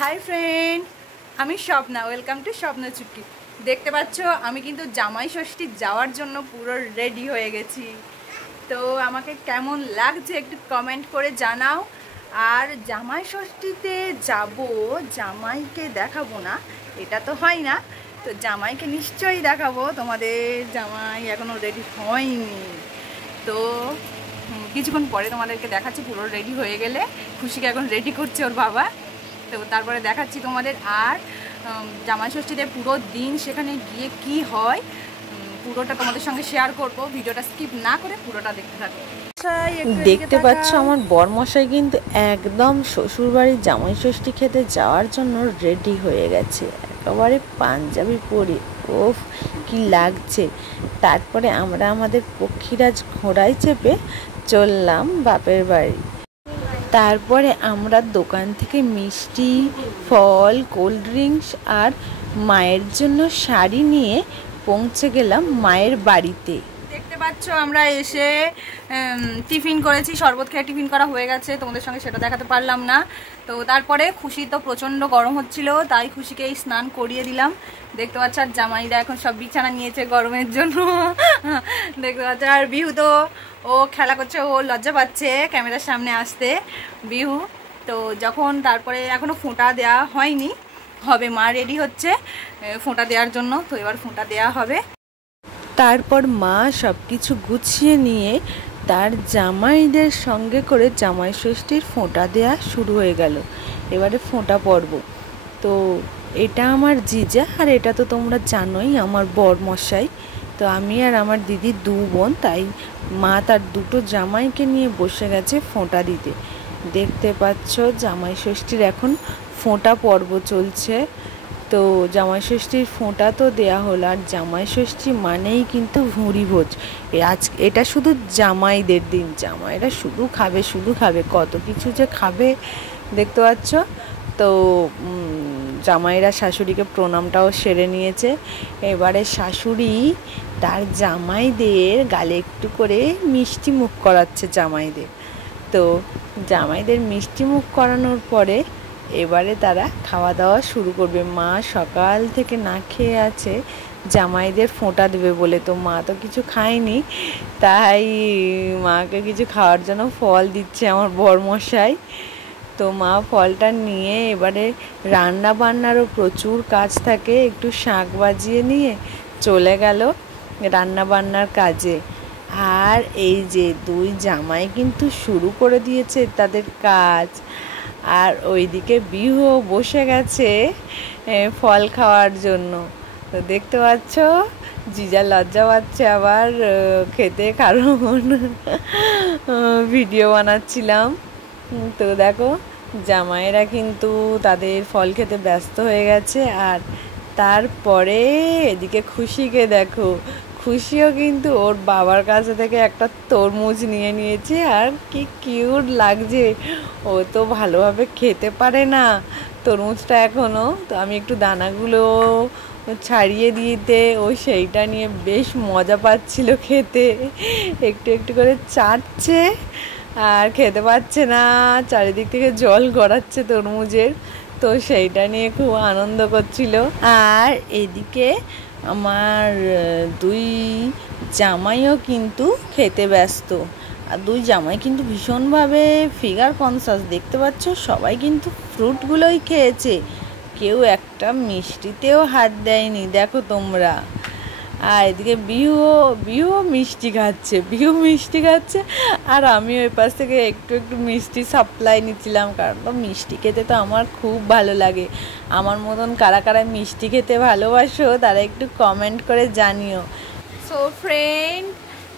Hi friend, আমি Swapna. Welcome to Swapna চুটকি। দেখতে পাচ্ছ আমি কিন্তু জামাই ষষ্ঠী যাওয়ার জন্য পুরো রেডি হয়ে গেছি। তো আমাকে কেমন লাগছে একটু কমেন্ট করে জানাও। আর জামাই ষষ্ঠীতে যাব, জামাইকে দেখাবো না এটা তো হয় না, তো জামাইকে নিশ্চয়ই দেখাবো। তোমাদের জামাই এখনও রেডি হয়নি, তো কিছুক্ষণ পরে তোমাদেরকে দেখাচ্ছি পুরো রেডি হয়ে গেলে। খুশিকে এখন রেডি করছে ওর বাবা, তো তারপরে দেখাচ্ছি তোমাদের। আর জামাই ষষ্ঠীতে পুরো দিন সেখানে গিয়ে কি হয় পুরোটা তোমাদের সঙ্গে শেয়ার করব। ভিডিওটা স্কিপ না করে পুরোটা দেখতে থাকো। দেখতে পাচ্ছ আমার বরমশাই কিন্তু একদম শ্বশুরবাড়ির জামাই ষষ্ঠী খেতে যাওয়ার জন্য রেডি হয়ে গেছে, একেবারে পাঞ্জাবি পরে। ওফ কি লাগছে। তারপরে আমরা আমাদের পক্ষীরাজ ঘোড়ায় চেপে চললাম বাপের বাড়ি। তারপরে আমরা দোকান থেকে মিষ্টি, ফল, কোল্ড ড্রিঙ্কস আর মায়ের জন্য শাড়ি নিয়ে পৌঁছে গেলাম মায়ের বাড়িতে। দেখতে পাচ্ছ আমরা এসে টিফিন করেছি, শরবত খেয়ে টিফিন করা হয়ে গেছে, তোমাদের সঙ্গে সেটা দেখাতে পারলাম না। তো তারপরে খুশি তো প্রচণ্ড গরম হচ্ছিল, তাই খুশিকে এই স্নান করিয়ে দিলাম। দেখতে পাচ্ছ আর জামাইরা এখন সব বিছানা নিয়েছে গরমের জন্য। দেখতে পাচ্ছ আর বিহু তো ও খেলা করছে, ও লজ্জা পাচ্ছে ক্যামেরার সামনে আসতে বিহু। তো যখন তারপরে এখনও ফোঁটা দেওয়া হয়নি, হবে, মা রেডি হচ্ছে ফোঁটা দেওয়ার জন্য, তো এবার ফোঁটা দেওয়া হবে। তারপর মা সব কিছু গুছিয়ে নিয়ে তার জামাইদের সঙ্গে করে জামাই ষষ্ঠীর ফোঁটা দেওয়া শুরু হয়ে গেল। এবারে ফোঁটা পর্ব। তো এটা আমার জিজা, আর এটা তো তোমরা জানোই আমার বরমশাই। তো আমি আর আমার দিদি দু বোন, তাই মা তার দুটো জামাইকে নিয়ে বসে গেছে ফোঁটা দিতে। দেখতে পাচ্ছ জামাই ষষ্ঠীর এখন ফোঁটা পর্ব চলছে। তো জামাই ষষ্ঠীর ফোঁটা তো দেয়া হলো, আর জামাই ষষ্ঠী মানেই কিন্তু ভুঁড়ি ভোজ। এটা শুধু জামাইদের দিন, জামাইরা শুধু খাবে, কত কিছু যে খাবে দেখতে পাচ্ছ। তো জামাইরা শাশুড়িকে প্রণামটাও সেরে নিয়েছে। এবারে শাশুড়ি তার জামাইদের গালে একটু করে মিষ্টি মুখ করাচ্ছে জামাইদের। তো জামাইদের মিষ্টি মুখ করানোর পরে এবারে তারা খাওয়া দাওয়া শুরু করবে। মা সকাল থেকে না খেয়ে আছে জামাইদের ফোঁটা দেবে বলে, তো মা তো কিছু খায়নি, তাই মাকে কিছু খাওয়ার জন্য ফল দিচ্ছে আমার বরমশাই। তো মা ফলটা নিয়ে এবারে রান্না বান্নারও প্রচুর কাজ থাকে, একটু শাঁখ বাজিয়ে নিয়ে চলে গেল রান্না বান্নার কাজে। আর এই যে দুই জামাই কিন্তু শুরু করে দিয়েছে তাদের কাজ। আর ওইদিকে বিহু বসে গেছে ফল খাওয়ার জন্য। তো দেখতে পাচ্ছ জিজা লজ্জা পাচ্ছে আবার খেতে, কারণ ভিডিও বানাচ্ছিলাম। তো দেখো জামাইরা কিন্তু তাদের ফল খেতে ব্যস্ত হয়ে গেছে। আর তারপরে এদিকে খুশিকে দেখো, খুশিও কিন্তু ওর বাবার কাছে থেকে একটা তরমুজ নিয়ে নিয়েছে, আর কি কিউট লাগছে। ও তো ভালোভাবে খেতে পারে না তরমুজটা এখনও, তো আমি একটু দানাগুলো ছাড়িয়ে দিতে ও সেইটা নিয়ে বেশ মজা পাচ্ছিল খেতে। একটু একটু করে চাটছে আর খেতে পারছে না, চারিদিক থেকে জল গড়াচ্ছে তরমুজের, তো সেইটা নিয়ে খুব আনন্দ করছিল। আর এদিকে আমার দুই জামাইও কিন্তু খেতে ব্যস্ত। আর দুই জামাই কিন্তু ভীষণভাবে ফিগার কনসাস। দেখতে পাচ্ছ সবাই কিন্তু ফ্রুটগুলোই খেয়েছে, কেউ একটা মিষ্টিতেও হাত দেয়নি, দেখো তোমরা। আর এদিকে বিহু মিষ্টি খাচ্ছে, আর আমি ওই পাশ থেকে একটু একটু মিষ্টি সাপ্লাই নিচ্ছিলাম, কারণ তো মিষ্টি খেতে তো আমার খুব ভালো লাগে। আমার মতন কারা কারা মিষ্টি খেতে ভালোবাসো তারা একটু কমেন্ট করে জানিও। সো ফ্রেন্ড,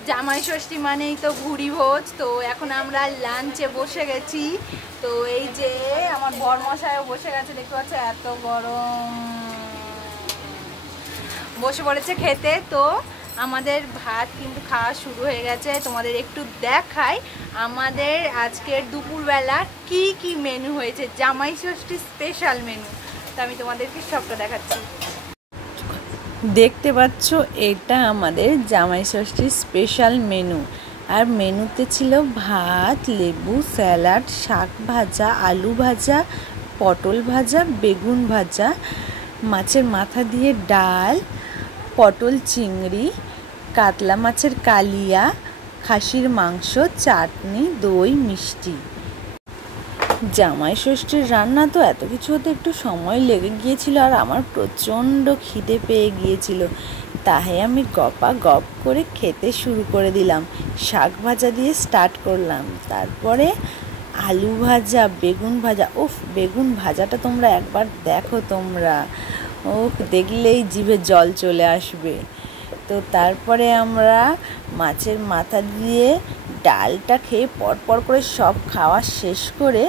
জামাই ষষ্ঠী মানেই তো ভুঁড়ি ভোজ। তো এখন আমরা লাঞ্চে বসে গেছি। তো এই যে আমার বরমশাইও বসে গেছে, দেখতে পাচ্ছ এত গরম, বসে পড়েছে খেতে। তো আমাদের ভাত কিন্তু খাওয়া শুরু হয়ে গেছে। তোমাদের একটু দেখাই আমাদের আজকের দুপুরবেলা কি কি মেনু হয়েছে, জামাই ষষ্ঠী স্পেশাল মেনু। তো আমি তোমাদেরকে সবটা দেখাচ্ছি। দেখতে পাচ্ছ এটা আমাদের জামাই ষষ্ঠীর স্পেশাল মেনু। আর মেনুতে ছিল ভাত, লেবু, স্যালাড, শাক ভাজা, আলু ভাজা, পটল ভাজা, বেগুন ভাজা, মাছের মাথা দিয়ে ডাল, পটল চিংড়ি, কাতলা মাছের কালিয়া, খাসির মাংস, চাটনি, দই, মিষ্টি। জামাই ষষ্ঠীর রান্না তো এত কিছু হতে একটু সময় লেগে গিয়েছিল, আর আমার প্রচণ্ড খিদে পেয়ে গিয়েছিল, তাই আমি গপা গপ করে খেতে শুরু করে দিলাম। শাক ভাজা দিয়ে স্টার্ট করলাম, তারপরে আলু ভাজা, বেগুন ভাজা। উফ, বেগুন ভাজাটা তোমরা একবার দেখো, তোমরা দেখলেই জিভে জল চলে আসবে। তো তারপরে আমরা মাছের মাথা দিয়ে ডালটা খেয়ে পরপর করে সব খাওয়া শেষ করে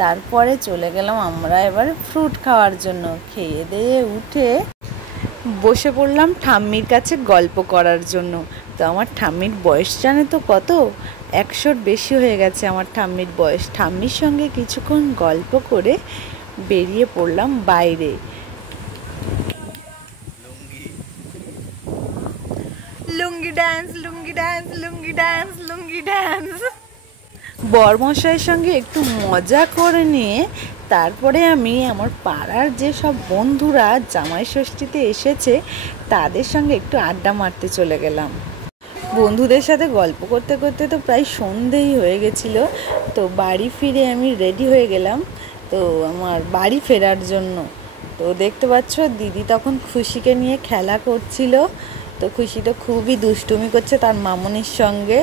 তারপরে চলে গেলাম আমরা এবারে ফ্রুট খাওয়ার জন্য। খেয়ে দিয়ে উঠে বসে পড়লাম ঠাম্মির কাছে গল্প করার জন্য। তো আমার ঠাম্মির বয়স জানে তো কত, 100-র বেশি হয়ে গেছে আমার ঠাম্মির বয়স। ঠাম্মির সঙ্গে কিছুক্ষণ গল্প করে বেরিয়ে পড়লাম বাইরে। লুঙ্গি ড্যান্স, লুঙ্গি ড্যান্স, লুঙ্গি ড্যান্স, লুঙ্গি ড্যান্স। বরমশাইয়ের সঙ্গে একটু মজা করে নিয়ে তারপরে আমি আমার পাড়ার যে সব বন্ধুরা জামাই ষষ্ঠীতে এসেছে তাদের সঙ্গে একটু আড্ডা মারতে চলে গেলাম। বন্ধুদের সাথে গল্প করতে করতে তো প্রায় সন্ধেই হয়ে গেছিলো। তো বাড়ি ফিরে আমি রেডি হয়ে গেলাম তো আমার বাড়ি ফেরার জন্য। তো দেখতে পাচ্ছ দিদি তখন খুশিকে নিয়ে খেলা করছিল। তো খুশি তো খুবই দুষ্টুমি করছে তার মামনির সঙ্গে।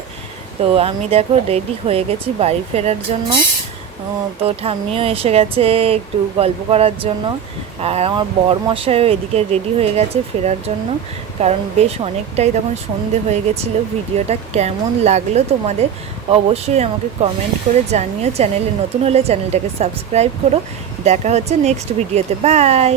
তো আমি দেখো রেডি হয়ে গেছি বাড়ি ফেরার জন্য। তো ঠাম্মিও এসে গেছে একটু গল্প করার জন্য, আর আমার বরমশাইও এদিকে রেডি হয়ে গেছে ফেরার জন্য, কারণ বেশ অনেকটাই তখন সন্ধে হয়ে গেছিলো। ভিডিওটা কেমন লাগলো তোমাদের অবশ্যই আমাকে কমেন্ট করে জানিও। চ্যানেলে নতুন হলে চ্যানেলটাকে সাবস্ক্রাইব করো। দেখা হচ্ছে নেক্সট ভিডিওতে। বাই।